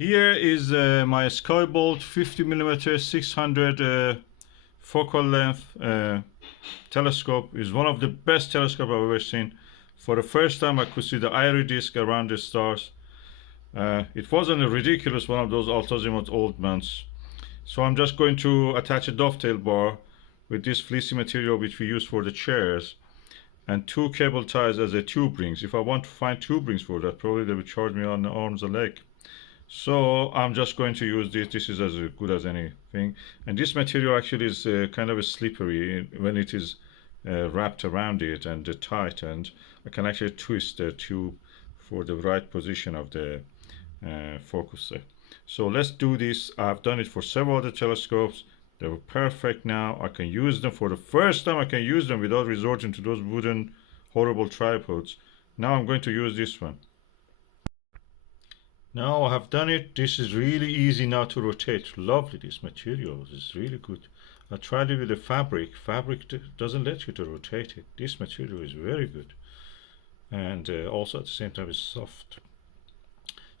Here is my Skybolt 50mm 600 focal length telescope. Is one of the best telescopes I've ever seen. For the first time I could see the iris disk around the stars. It wasn't a ridiculous one of those Alt Azimuth old ones. So I'm just going to attach a dovetail bar with this fleecy material which we use for the chairs, and 2 cable ties as a tube rings. If I want to find tube rings for that, probably they will charge me on the arms and leg. So I'm just going to use this. This is as good as anything. And this material actually is kind of a slippery when it is wrapped around it and tight, and I can actually twist the tube for the right position of the focuser. So let's do this. I've done it for several other telescopes. They were perfect now. I can use them for the first time. I can use them without resorting to those wooden horrible tripods. Now I'm going to use this one. Now I have done it. This is really easy now to rotate. Lovely, this material is really good. I tried it with the fabric. Fabric doesn't let you to rotate it. This material is very good, and also at the same time is soft.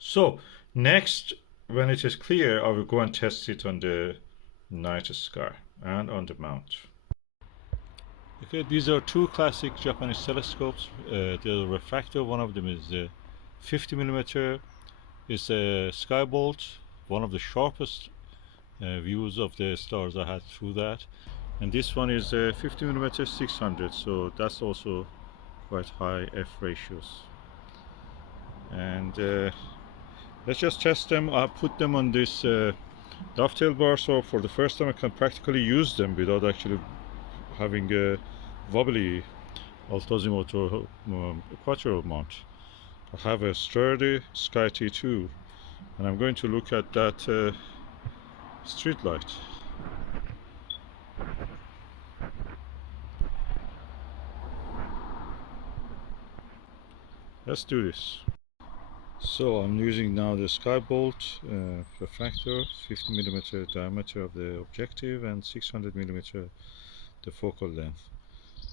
So next, when it is clear, I will go and test it on the night sky and on the mount. Okay, these are 2 classic Japanese telescopes. The Refractor, one of them is 50mm. It's a Skybolt, one of the sharpest views of the stars I had through that. And this one is 50mm 600, so that's also quite high f ratios. And let's just test them. I put them on this dovetail bar, so for the first time I can practically use them without actually having a wobbly Alt Azimuth or Quattro mount. I have a sturdy SkyTee-2, and I'm going to look at that street light. Let's do this. So I'm using now the Skybolt refractor, 50mm diameter of the objective and 600mm the focal length,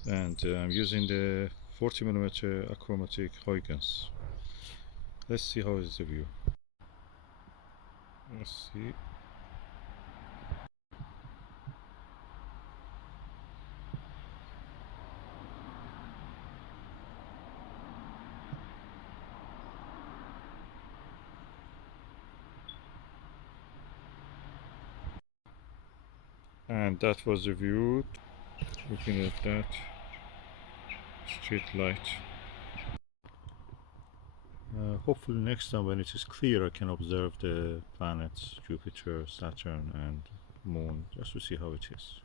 and I'm using the 40mm Aachromatic Huygens. Let's see how is the view. Let's see. And that was the view, looking at that street light. Hopefully next time when it is clear I can observe the planets Jupiter, Saturn and Moon, just to see how it is.